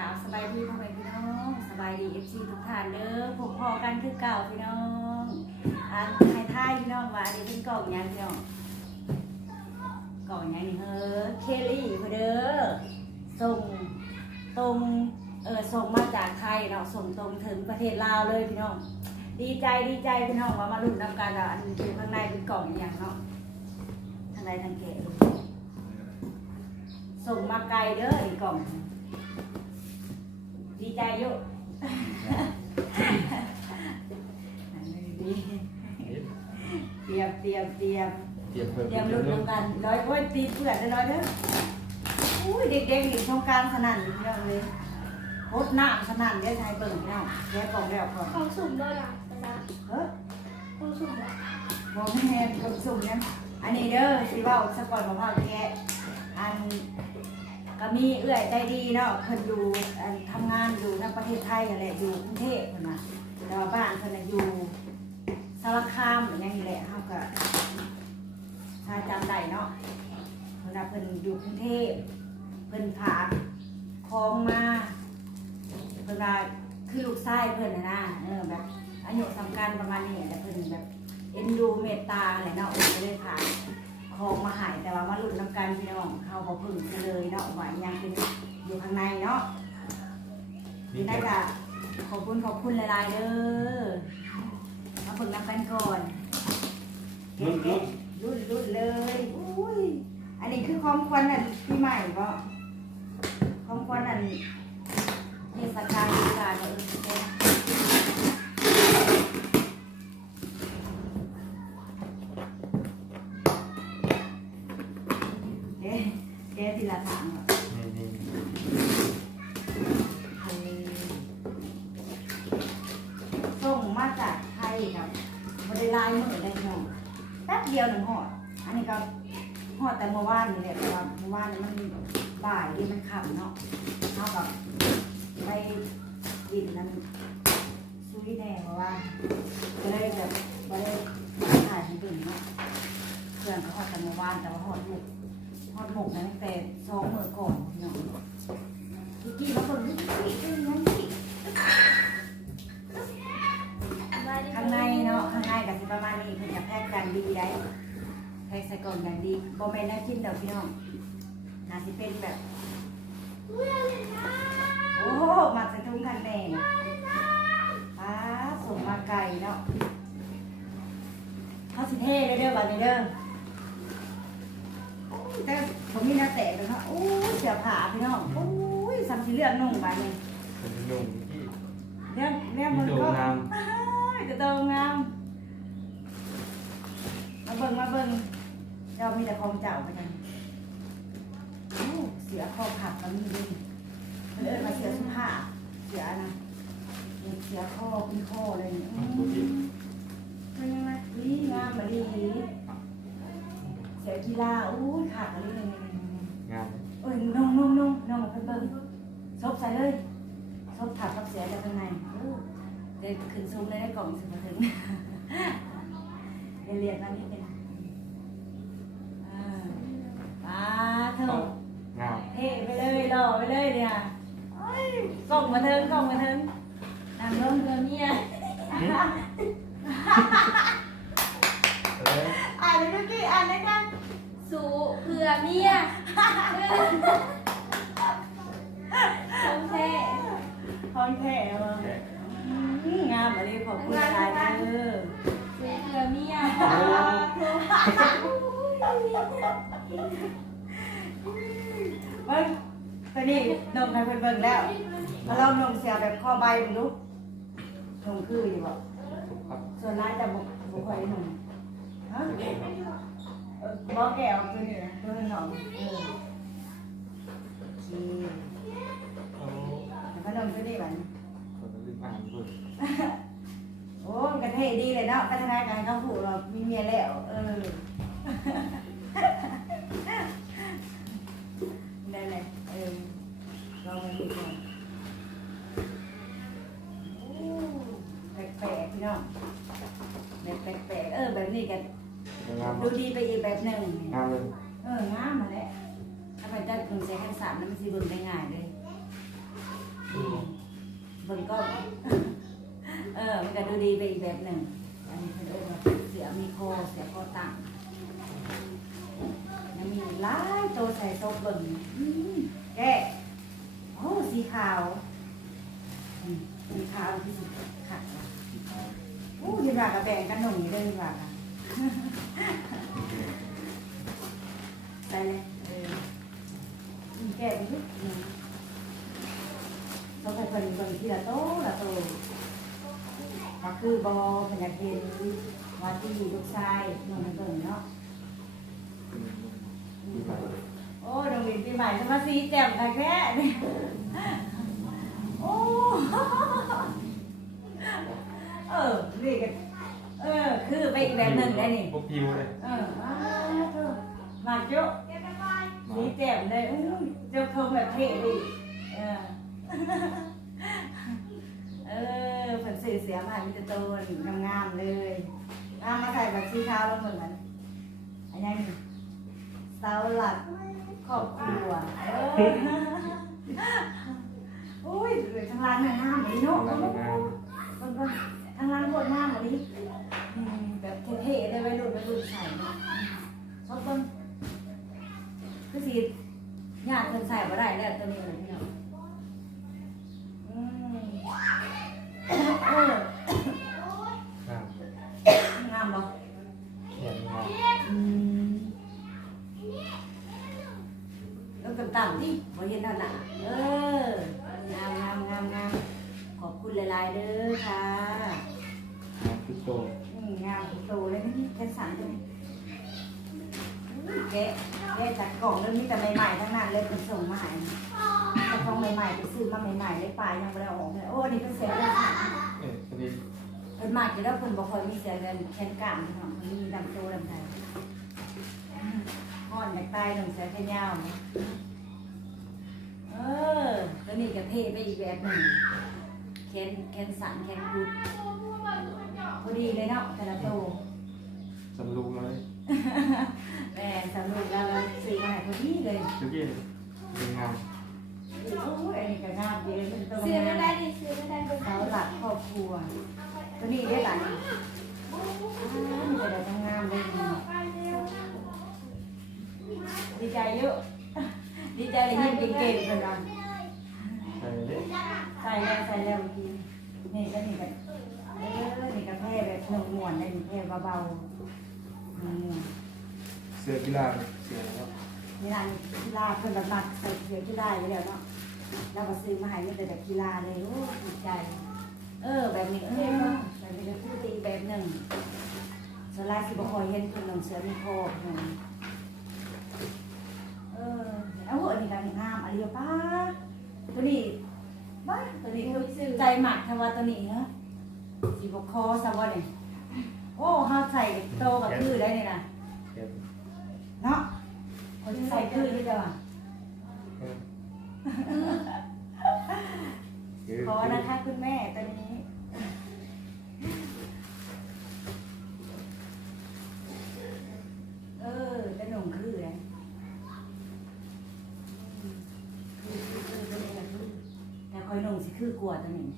ราบสบายดีพ่อแม่พี่น้องสบายดีเอฟซีทุกท่านเด้อพบพอกันคือเก่าพี่น้องอันไทยไทยพี่น้องว่าอันนี้เป็นกล่องยังพี่น้องกล่องยังนี่เฮ้อเคลลี่เพื่อเด้อส่งตรงเออส่งมาจากไทยเนาะส่งตรงถึงประเทศลาวเลยพี่น้องดีใจดีใจพี่น้องว่ามาลุ้นนำกันอะอันอยู่ข้างในเป็นกล่องอย่างเนาะทางใดทางแกะส่งมาไกลเด้อไอ้กล่อง ดีใจอยุเตรียมเตรียมเตรียมเตรียมเพิ่มเตรียมลุ้นนำกันร้อยโอ้ยตีเปื่อนร้อยเด้ออุ้ยเด็กๆอยู่ตรงกลางสนั่นอยู่พี่น้องเลยโคตรน้ำสนั่นเดี๋ยวชายเบิ่งพี่น้องแยกกล่องแล้วก่อนของสุ่มด้วยอะนะเฮ้ยของสุ่มอะมองไม่เห็นกดสุ่มนะอันนี้เด้อสิเว่าสปอร์ตของพ่อแกอัน ก็มีเอื้อยใจดีเนาะเพิ่นอยู่อันทำงานอยู่ในประเทศไทยอะไรอยู่กรุงเทพเพิ่นน่ะแต่ว่าบ้านเพิ่นน่ะอยู่สารคามอย่างนี้แหละเฮาก็ถ้าจำได้เนาะเพิ่นน่ะเพิ่นอยู่กรุงเทพเพิ่นฝากของมาเพิ่นว่าคือลูกชายเพิ่นน่ะนะเออแบบอายุสำคัญประมาณนี้แหละเพิ่นแบบเอ็นดูเมตตาอะไรเนาะไม่ได้ผ่าน ของมาหายแต่ว่ามาหลุดน้ำกันพี่น้องเขาบอพึ่งกันเลยเนาะหวานยังเป็นอยู่ข้างในเนาะนี่ได้กะขอบคุณขอบคุณหลายๆเด้อมาฝึกน้ำกันก่อนเก็บเก็บรุ่นรุ่นเลยอุ้ยอันนี้คือของควันอันปีใหม่ก็ของควันอันเทศกาลกีฬาเนอะเออ ทีละถามก่อนนี่นี่เอ่อส่งมาจากไทยกับบริลายมือได้พี่องแป๊บเดียวหนึ่งหอด อันนี้ก็หอดแต่เมื่อวานนี่แหละแต่ว่าเมื่อวานนี่มันบ่ายที่มันค่ำเนาะเท่ากับไปดินนั้นซุยแน่เพราะว่าก็เลยแบบบ่ได้ถ่ายให้ดูเนาะเพื่อนก็หอดแต่เมื่อวานแต่ว่าหอดลูก ทอดหมกนะตั้งแต่สองมือก่อนพี่น้องพี่กี้มาเปิดพี่กี้เป็นยังไงข้างในเนาะข้างในกับสิประมาณนี้เพิ่นจะแพ็กกันดีได้แพ็กใส่กล่องกันดีบ่แม่นน่ากินดอกพี่น้องน่าสิเป็นแบบโอ้มาใส่ถุงกันแน่ป้าส่งมาไก่เนาะเขาสิเท่เด้อๆบัดนี้เด้อแต่ ผมมีหน้าแตกเลยเนาะโอ้ยเสียผาพี่น้องโอ้ยสัมสีเลือดนุ่งไปนี่เป็นหนุ่มที่เรื่องเรื่องมันโด่ก็งงามอ้ายจะโตงามมาเบิ่งมาเบิ่งเรามีแต่ของเจ้าไปกันโอ้เสียคอขัดมันมีดิมันเอิ้นมาเสียสุภาพเสียนะเสียคอเป็นคอเลยนี่อืมเป็นยังไงดีงามมาดีเสียกีฬาอู้ยขาดอะไรเลย งามเอ้ยนุ่งนุ่งนุ่งนุ่งเพิ่นเบิ่งซบใส่เลยซบถักกับเสียจากข้างในเออเดี๋ยวขึ้นซุ้มเลยได้กล่องสิมาถึงเดี๋ยวเรียนมานิดนึงอ่าป้าเถอะงามเท่ไปเลยหล่อไปเลยเนี่ยโอ้ยกล่องมาเทิงกล่องมาเทิงนางลงเรือเนี่ย เอ้ย อ่านเลยเมื่อกี้อ่านได้กัน สู เผื่อเมียชมแท้ของแท้เว้ยอืมงามอะไรขอบคุณหลายๆเด้อสูเผื่อเมียเบิ้งตอนนี้นมให้เพิ่นเบิ่งแล้วมาลองนมเสียแบบข้อใบมึงดูนมคืออยู่บ่สุขภาพส่วนร้ายจะบ่บ่ค่อยได้นมฮะเออบ่แก้วตัวนี้นะ ตัวนึงเนาะเออโอเคโอ้แล้วก็นมตัวนี้บัดนี้คนละลึกอ่านด้วยโอ้มันก็เท่ดีเลยเนาะพัฒนาการเขาผูกเรามีเมียแล้ว เออ ได้เลยเออลองมาดูก่อนโอ้แปลกๆพี่น้องแบบแปลกๆเออ แบบนี้กัน งามดูดีไปอีกแบบหนึ่ง งามเลย เอองามมาแล้วถ้าไปจัดกรุงเซนสามนั้นมันสิเบิ่งได้ง่ายเลยบิ่งก็ เออ มันก็ดูดีไปอีกแบบหนึ่งอันนี้เป็นเรื่องเสือมีโคเสือโคตั้งยังมีหลายตัวใส่โต๊ะเบิ่งอืมแกะโอ้สีขาวอืมสีขาวที่สุดขัดว่ะโอ้ดีกว่ากระแบ่งกันหนุ่มนี่เลยดีกว่าค่ะ ใส่เลยเอออืมแกะไปทุกอืมต้องไป เพิ่นเบิ่งทีละโต๊ะละโต๊ะก็คือบอพญาเทนว่าที่ลูกชายนนทเบิ่งเนาะปีใหม่โอ้ดงดินปีใหม่จะมาซีแจ่มค่ะแค่เนี่ยโอ้เออนี่กันเออ คือไปอีกแบบหนึ่งได้นี่พวกพิวเลยเออมาเถอะมาเจ้าสีแจ่มเลยอู้เจ้าคงแบบเท่ดีเออ เออผลสื่อเสียมามีแต่โตนงามๆเลยเอามาใส่แบบสีขาวแล้วเหมือนกันอันนี้เสาหลักครอบครัวเออ อุ้ยทางร้านน่ะงามเลยเนาะ แล้วกำต่ำดิบ่เห็นนั่นน่ะเอองามงามงามงามขอบคุณหลายๆเด้อค่ะงานคือโตอืมงามโตเลยนี่แค่สั่นเลยแกะแกะจากกล่องเริ่มมีแต่ใหม่ๆทั้งนั้นเลยเป็นส่งมาใหม่แต่ของใหม่ๆไปซื้อมาใหม่ๆเลยปลายยังไม่ได้ออกเลยโอ้อันนี่เป็นเสียเลยค่ะเอ๊ะพอดีเพิ่นมากี่แล้วเพิ่นบ่ค่อยมีเสียเงินแขนกลางพี่น้องเพิ่นมีดำโตดำไท ยอ่อนอยากตายหนุ่มเสียแค่ยาวนะเออตัวนี้ก็เท่ไปอีกแบบหนึ่งแขนแขนสั่นแขนกุดพอดีเลยเนาะแต่ละโตสรุปเลยแม่สรุปแล้วเราซื้อมาให้พอดีเลยทุกอย่างเป็นงานโอ้ยอันนี้ก็งามดีเป็นตัวเสื้อไม่งามได้ สื้อกีฬาเสื้อแล้วนี่ร้ากีฬาเพิ่นแบบมักใส่เสื้อกีฬาอยู่แล้วเนาะเราก็ซื้อมาให้มีแต่แบบกีฬาเลยโอ้ดีใจ เออ แบบนี้เออแบบนี้ก็คือตีแบบหนึ่งสลายสิบ่คอยเห็นเพิ่นลงเสือมีโคกหนึ่งเออเอาหัวนี่กันงามอะไรป้าตัวนี้บ้าตัวนี้ใจหมักทว่าตัวนี้เนาะสิบ่คอซะบ่นี่โอ้เฮาใส่โตกับคือได้นี่นะ เนาะคนที่ใส่คือนี่จ้ะว่ะเออคือขอนะคะคุณแม่ตัวนี้เออแต่หนุ่มคือไงอืมคือคือคือตัวนี้ก็คือแต่คอยหนุ่มสิคือกลัวตัวนี้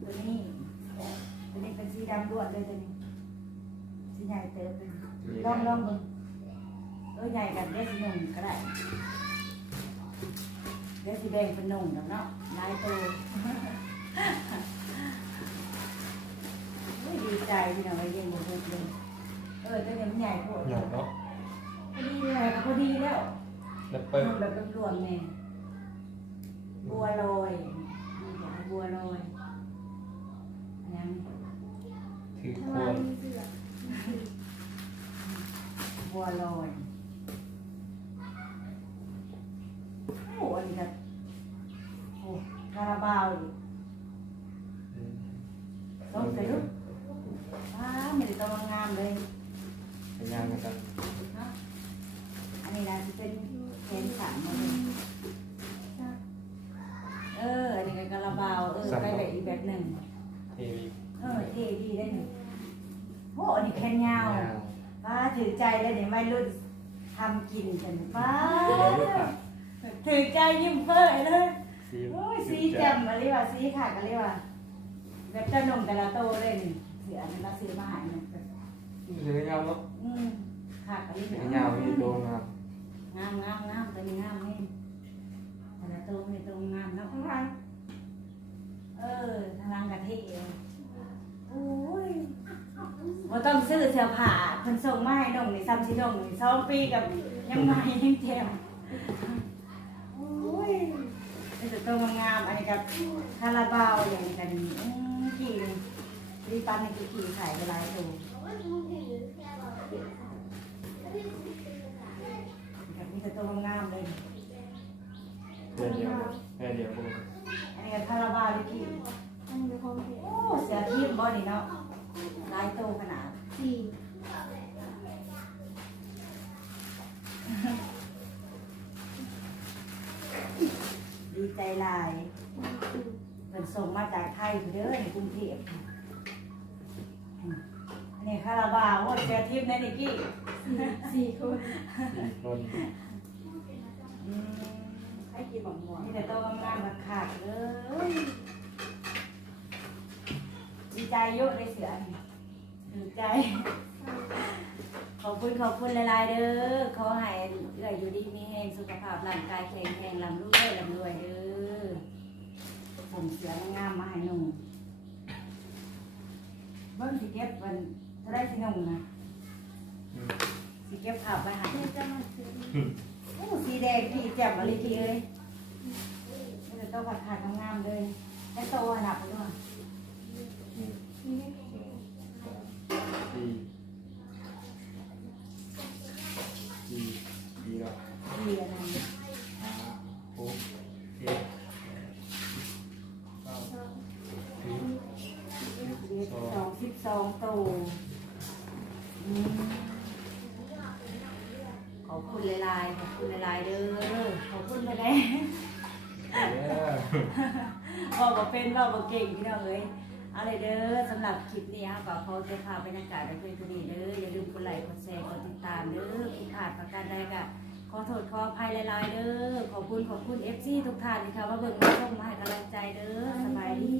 ตัวนี้ ตัวนี้เป็นสีดำล้วนเลยตัวนี้ สีใหญ่เติบเลยลองลองดูเออใหญ่กันเรียกสีหนุ่ มก็ได้เรียกสีแดงเป็นหนุ่มแล้วเนาะลายโตโอ้ยดีใจที่เราไปเยี่ยมบุญเลยเออตัวนี้มันใหญ่โพดหยอดเนาะพอดีเลยพอดีแล้วแล้วเอเปิดอแบบรวมๆเนี่ยบัวลอยนี่จ้ะบัวลอยอันนั้นคือคทำวไมรมีเสื้อบัวลอยโอ้อันนี้ก็โอ้คาราบาว อีกต้องใส่ลูกว้าไม่ได้ต้องงามเลยเป็นงานกันเนาะอันนี้นะจะเป็นเพนสามมาเลยเอออันนี้ก็คาราบาวเออไปแบบอีกแบบหนึ่งเทวีเออเท่ดีได้หนึ่งโอ้อันนี้แค่ยาวงานป้าถือใจแล้วเดี๋ยวไม่รุ่นทำกินกันป้าเดี๋ยวลูกค่ะเถือใจยิ้มเฟ้อเลย สีโอ้ยสีแจ่มอะไรวะสีขาดอะไรวะแบบจะหนุ่มแต่ละโตเลยนี่เสือมันละซื้อมาใหายเนี่ยเสือยาวเนาะอืมขาดอะไรเสือยาวมีโดงครับงามงามงามตัวนี้งามนี่แต่ละโตมีตรงงามเนาะข้างหลังเออทางหลังกะทิเองโอ้ยว่าต้องซื้อเสื้อผ้าเพิ่นส่งมาให้น้องนี่ซ้ำสิน้องนี่สองปีกับยังใหม่ยังแจ่มโอ้ยนี่จะตัวงามๆอันนี้ กับคาราบาวอย่างกันกี่รีปันในกี่ขี่ขายเวลาถูกกับนี่จะตัวงามเลย เดี๋ยวก อันนี้กับคาราบาวเลยกี่ อันนี้ความเผ็ด โอ้เสียทีมบ่นี่เนาะลายโตขนาด สี่ ดีใจหลายเป็น ส่งมาจากไทยพุ่นเด้อในกรุงเทพอันนี้คาราบาวโอ้เสียทีมในนิกกี้สี่คนสี่คนอืมให้กินหมอนหมอนนี่แต่โตงามๆมาขาดเลยดีใจเยอะเลยเสือนี่ดีใจ ขอบคุณขอบคุณหลายๆเด้อขอให้เอื้อยอยู่ดีมีแรงสุขภาพร่างกายแข็งแรงลำรวยลำรวยเด้อ ผมเสืองามมาให้หนุ่มเบิ้งสิเก็บวันจะได้สิหนุ่มนะสิเก็บภาพไปหาเพื่จะมาซื้อโอ้สีแดงพี่แจ่มอะไรพี่เอ้ยนี่จะโตผัดขาดงามเลยได้โตขนาดนี้ด้วย มีไม่เผ็ด สี่สี่สี่แล้ว ดีอะไร ห้าหกเจ็ดเก้าสิบ สิบสองสิบสองโตอืมขอบคุณหลายๆขอบคุณหลายๆเด้อ ขอบคุณไปเลยเด้อบอกว่าเป็นบอกว่าเก่งพี่น้องเอ้ยเอาเลยเด้อสำหรับคลิปนี้ครับก็เขาจะพาบรรยากาศไปเพื่อนคนนี้เด้ออย่าลืมกดไลค์กดแชร์กดติดตามเด้อผิดพลาดประการใดก็ขอโทษขออภัยหลายๆเด้อขอบคุณขอบคุณเอฟซีทุกท่านที่ค่ะว่าเบิ่งมาชมมาให้กำลังใจเด้อสบายดี